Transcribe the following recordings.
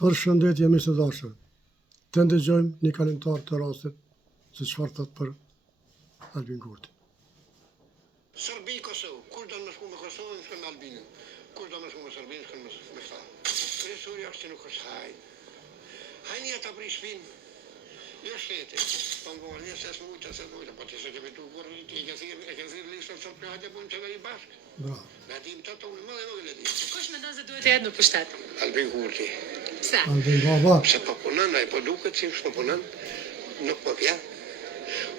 Për shëndetje me së dashur, të ndëgjojmë një kalimtar të rastit se çfarë thot për Albin Kurti. Serbi, Kosovë, kur do më shku me Kosovën, shkën me Albinin. Kur do më shku me Serbinë, shkën me këta. Kryesurja është që nuk është hajnë. Hajnë ja ta pri shpinë, jo shteti. Po më bërë, se s'mujta, po të se kemi tu kur e ke thirë listën sot për hajde punë që dhe i bashkë. Bravo. Në atim të tonë, më dhe më gëllë di. Kush mendon se duhet të jetë në pushtet? Albin Kurti. Pse? Albin baba. Se po punën, a i po duket si s'po punën, nuk po vjen.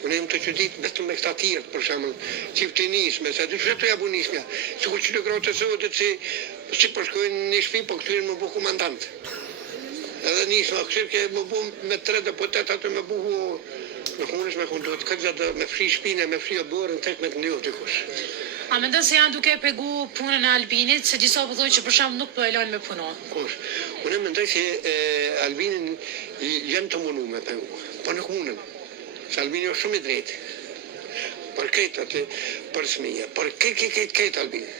Unë jam të qëdit vetëm me këta tjertë, për shemëll, qiftinisme, se dy shëtë ja bunismja. Sikur që të grotë të sotit si përshkojnë një shpi, po këtyre më bu komandant. Edhe nisma, këtyre ke më bu me 3 deputet, atë më bu nuk mundesh me kundot, këtë gjatë me fri shpine, me fri o borën, tek me të ndjohë dikush. A mendon se janë duke pegu punën e Albinit, se disa po thonë që për shembull nuk po e lënë me punon? Kush? Unë mendoj se Albinin janë të munu me pegu, po nuk munën. Se Albini është shumë i drejtë. Për këtë atë, për smija, për këtë Albini.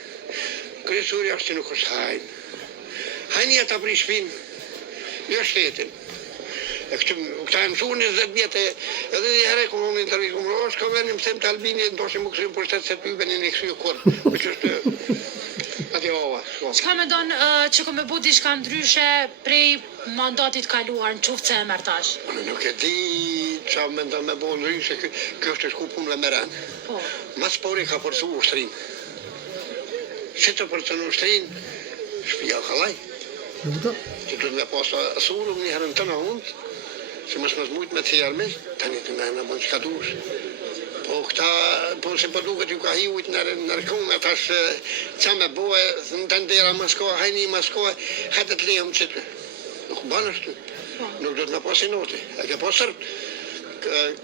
Kryesurja është që nuk është hajnë. Hajnë ja ta pri shpinë, jo shtetin. Këta e mësuar 20 vjetë, edhe një herë kur unë intervjistë, unë shka venim them të Albini, ndoshtë më kësë për shtetë se të pyben e në kësë kërë. Për që është ati ova. Çka mendon që ko me bu diçka ndryshe prej mandatit kaluar në quftë se e mërtash? Unë nuk e di qa mendon me bo ndryshe, kjo është shku punëve me ranë. Po. Mas pori ka përcu ushtrin. Që të përcu në ushtrin, shpija kalaj. Që të me pasë asurëm një herën të në hundë, që mësë mujtë me të jarmes, tani të në bënë qka dush. Po këta, po se po duket ju ka hiujt në rëkume, tash qa me bohe, në të ndera Moskova, hajni Moskova, hetet lehëm qëtë. Nuk banë është, nuk do të me pasi note. E ke pasër,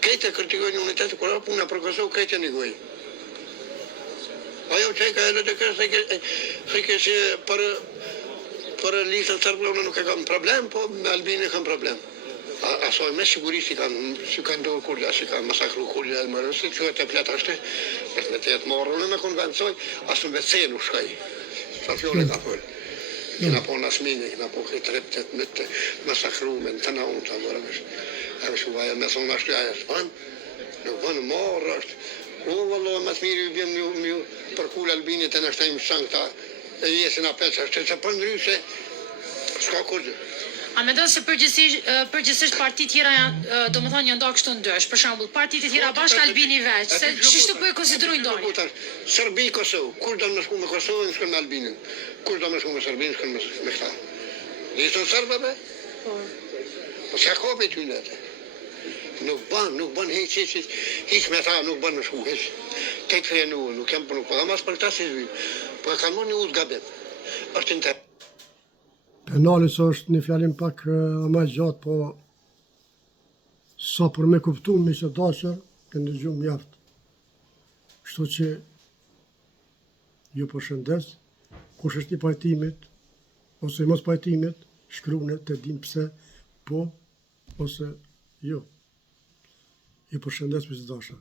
kejtë e kritikojnë unitetë, kura puna për Kosovë, kejtë e negojnë. Ajo që e ka edhe të kërë, se ke që për listën sërbë, nuk e kam problem, po me Albini kam problem. Asoj me sigurisht që kanë do kurja, që kanë masakru kurja e mërës, që e të pletë ashte, me të jetë morë, në me konvencoj, asë në vetëse nuk shkaj. Sa fjole ka përë. Kina po në asmini, kina po këtë reptet me të masakru me në të na unë të mërëvesh. E vëshu vaja me thonë ashtu aja s'panë, nuk bënë morë ashtë. O, vallo, mas mirë ju bjem ju për kullë Albinit e në shtajmë shangë ta, e jesin apet ashtë, që për ndryshe, s'ka kurgjë. A mendon se përgjithsisht partitë tjera janë, domethënë janë nda kështu ndësh, për shembull, partitë e tjera bashkë Albini veç, se ç'është po e konsiderojnë ndonjë? Serbi, Kosovë, kur do më shku me Kosovën, shkën me Albinin. Kur do më shku me Serbinë, shkën me këta. Nisën serbëve? Po s'ka kope ty në atë. Nuk ban hiq me ta, nuk ban me shku hiq. Tek frenu, nuk kem për nuk po, dhe mas për këta si zhvim. Po e kanë më një udhë gabet. Është në Penali së është një fjalim pak më gjatë, po sa për me kuptu me së dashër, të ndëgjum mjaftë. Kështu që ju përshëndes, kush është i pajtimit, ose mos pajtimit, shkrune të dim pse, po, ose jo. Ju përshëndes me së dashër.